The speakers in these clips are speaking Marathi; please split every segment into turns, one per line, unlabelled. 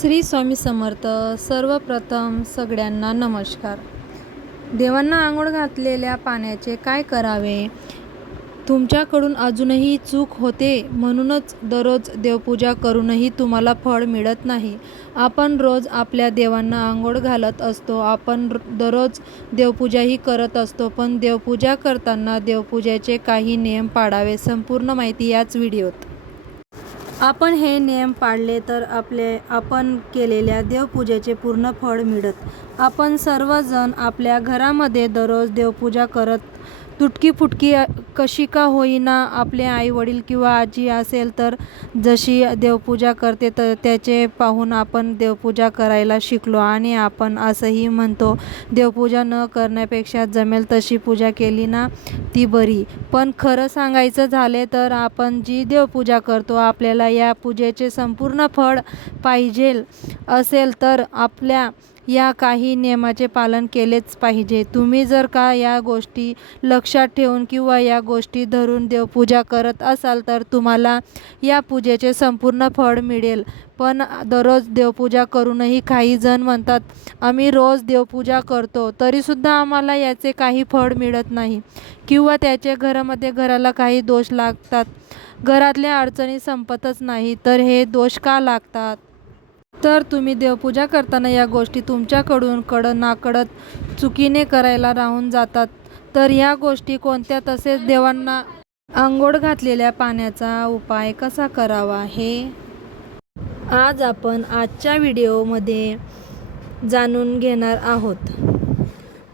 श्री स्वामी समर्थ सर्वप्रथम सगळ्यांना नमस्कार. देवांना आंघोळ घातलेल्या पाण्याचे काय करावे? तुमच्याकडून अजूनही चूक होते म्हणूनच दररोज देवपूजा करूनही तुम्हाला फळ मिळत नाही. आपण रोज आपल्या देवांना आंघोळ घालत असतो. आपण र- दररोज देवपूजाही करत असतो. पण देवपूजा करताना देवपूजेचे काही नियम पाळावे संपूर्ण माहिती याच व्हिडिओत. आपण हे नियम पाळले तर आपले आपण केलेल्या देवपूजेचे पूर्ण फळ मिळत. आपण सर्वजण आपल्या घरामध्ये दररोज देवपूजा करत तुटकी फुटकी कशी का होईना आपले आई वडील किंवा आजी असेल तर जशी देवपूजा करते तर त्याचे पाहून आपण देवपूजा करायला शिकलो आणि आपण असंही म्हणतो देवपूजा न करण्यापेक्षा जमेल तशी पूजा केली ना ती बरी. पण खरं सांगायचं झाले तर आपण जी देवपूजा करतो आपल्याला या पूजेचे संपूर्ण फळ पाहिजेल असेल तर आपल्या या काही नियमाचे पालन केलेच पाहिजे. तुम्ही जर का या गोष्टी लक्षात ठेवून किंवा या गोष्टी धरून देवपूजा करत असाल तर तुम्हाला या पूजेचे संपूर्ण फळ मिळेल. पण दररोज देवपूजा करूनही काही जण म्हणतात आम्ही रोज देवपूजा करतो तरीसुद्धा आम्हाला याचे काही फळ मिळत नाही. किंवा त्याचे घरामध्ये घराला काही दोष लागतात. घरातल्या अडचणी संपतच नाही तर हे दोष का लागतात? तर तुम्ही देवपूजा करताना या गोष्टी तुमच्याकडून कडं नाकडत चुकीने करायला राहून जातात. तर या गोष्टी कोणत्या तसेच देवांना आंघोळ घातलेल्या पाण्याचा उपाय कसा करावा हे आज आपण आजच्या व्हिडिओमध्ये जाणून घेणार आहोत.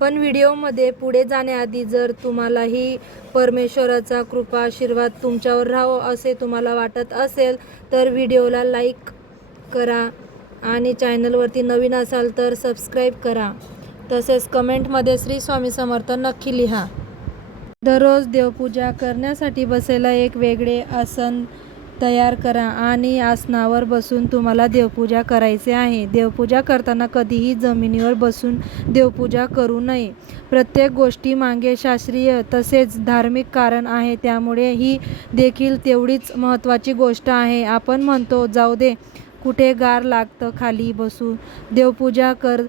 पण व्हिडिओमध्ये पुढे जाण्याआधी जर तुम्हालाही परमेश्वराचा कृपा आशीर्वाद तुमच्यावर राहो असे तुम्हाला वाटत असेल तर व्हिडिओला लाईक करा. आणि चॅनलवरती नवीन असाल तर सबस्क्राईब करा. तसेच कमेंटमध्ये श्री स्वामी समर्थ नक्की लिहा. दररोज देवपूजा करण्यासाठी बसायला एक वेगळे आसन तयार करा आणि आसनावर बसून तुम्हाला देवपूजा करायचे आहे. देवपूजा करताना कधीही जमिनीवर बसून देवपूजा करू नये. प्रत्येक गोष्टी मागे शास्त्रीय तसेच धार्मिक कारण आहे. त्यामुळे ही देखील तेवढीच महत्त्वाची गोष्ट आहे. आपण म्हणतो जाऊ दे कुठे गार लागतं खाली बसून? देवपूजा कर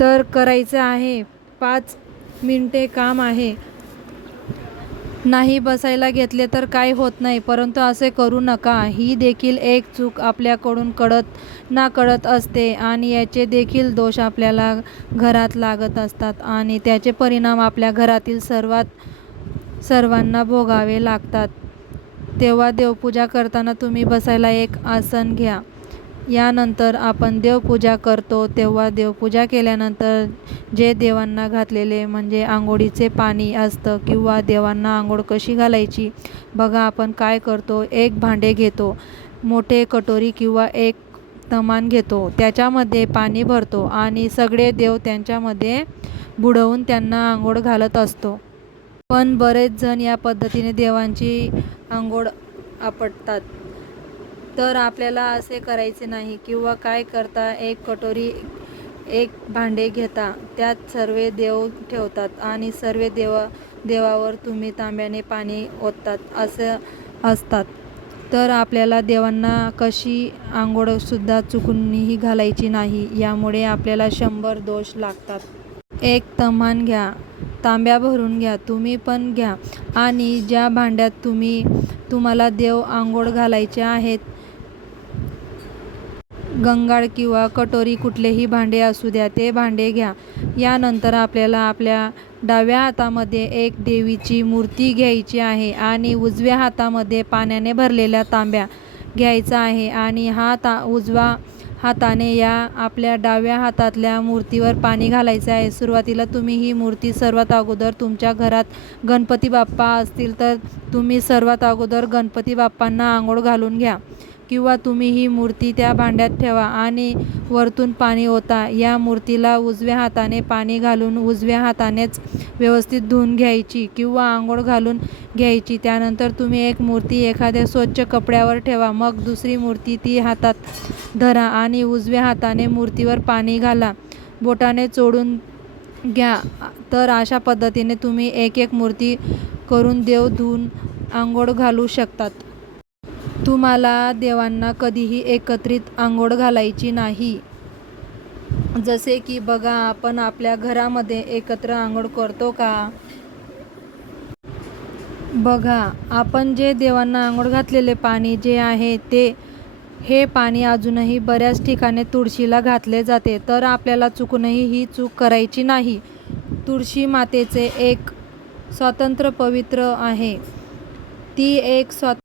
तर करायचं आहे. पाच मिनटे काम आहे. नाही बसायला घेतले तर काय होत नाही परंतु असे करू नका. ही देखील एक चूक आपल्याकडून कळत ना कळत असते आणि याचे देखील दोष आपल्याला घरात लागत असतात आणि त्याचे परिणाम आपल्या घरातील सर्वात सर्वांना भोगावे लागतात. तेव्हा देवपूजा करताना तुम्ही बसायला एक आसन घ्या. यानंतर आपण देवपूजा करतो तेव्हा देवपूजा केल्यानंतर जे देवांना घातलेले म्हणजे आंघोळीचे पाणी असतं किंवा देवांना आंघोळ कशी घालायची बघा आपण काय करतो एक भांडे घेतो मोठे कटोरी किंवा एक तमान घेतो त्याच्यामध्ये पाणी भरतो आणि सगळे देव त्यांच्यामध्ये बुडवून त्यांना आंघोळ घालत असतो. पण बरेच जण या पद्धतीने देवांची आंघोळ आपटतात. तर आपल्याला असे करायचे नाही किंवा काय करता एक कटोरी एक भांडे घेता त्यात सर्व देव ठेवतात आणि सर्व देवा देवावर तुम्ही तांब्याने पाणी ओततात असं असतात. तर आपल्याला देवांना कशी आंघोळसुद्धा चुकूनही घालायची नाही यामुळे आपल्याला शंभर दोष लागतात. एक तमान घ्या. तांब्या भरून घ्या तुम्ही पण घ्या. आणि ज्या भांड्यात तुम्ही तुम्हाला देव आंघोळ घालायचे आहेत गंगाळ किंवा कटोरी कुठलेही भांडे असू द्या ते भांडे घ्या. यानंतर आपल्याला आपल्या डाव्या हातामध्ये एक देवीची मूर्ती घ्यायची आहे आणि उजव्या हातामध्ये पाण्याने भरलेल्या तांब्या घ्यायचा आहे. आणि हा ता उजवा हाताने या आपल्या डाव्या हातातल्या मूर्तीवर पाणी घालायचे आहे. सुरुवातीला तुम्ही ही मूर्ती सर्वात अगोदर तुमच्या घरात गणपती बाप्पा असतील तर तुम्ही सर्वात अगोदर गणपती बाप्पांना आंघोळ घालून घ्या. किंवा तुम्ही ही मूर्ती त्या भांड्यात ठेवा आणि वरतून पाणी ओता. या मूर्तीला उजव्या हाताने पाणी घालून उजव्या हातानेच व्यवस्थित धुवून घ्यायची किंवा आंघोळ घालून घ्यायची. त्यानंतर तुम्ही एक मूर्ती एखाद्या स्वच्छ कपड्यावर ठेवा. मग दुसरी मूर्ती ती हातात धरा आणि उजव्या हाताने मूर्तीवर पाणी घाला. बोटाने चोडून घ्या. तर अशा पद्धतीने तुम्ही एक एक मूर्ती करून देव धुवून आंघोळ घालू शकतात. तुम्हाला देवांना कधीही एकत्रित आंघोळ घालायची नाही. जसे की बघा आपण आपल्या घरामध्ये एकत्र आंघोळ करतो का? बघा आपण जे देवांना आंघोळ घातलेले पाणी जे आहे ते हे पाणी अजूनही बऱ्याच ठिकाणी तुळशीला घातले जाते. तर आपल्याला चुकूनही ही चूक करायची नाही. तुळशी मातेचे एक स्वतंत्र पवित्र आहे. ती एक स्वत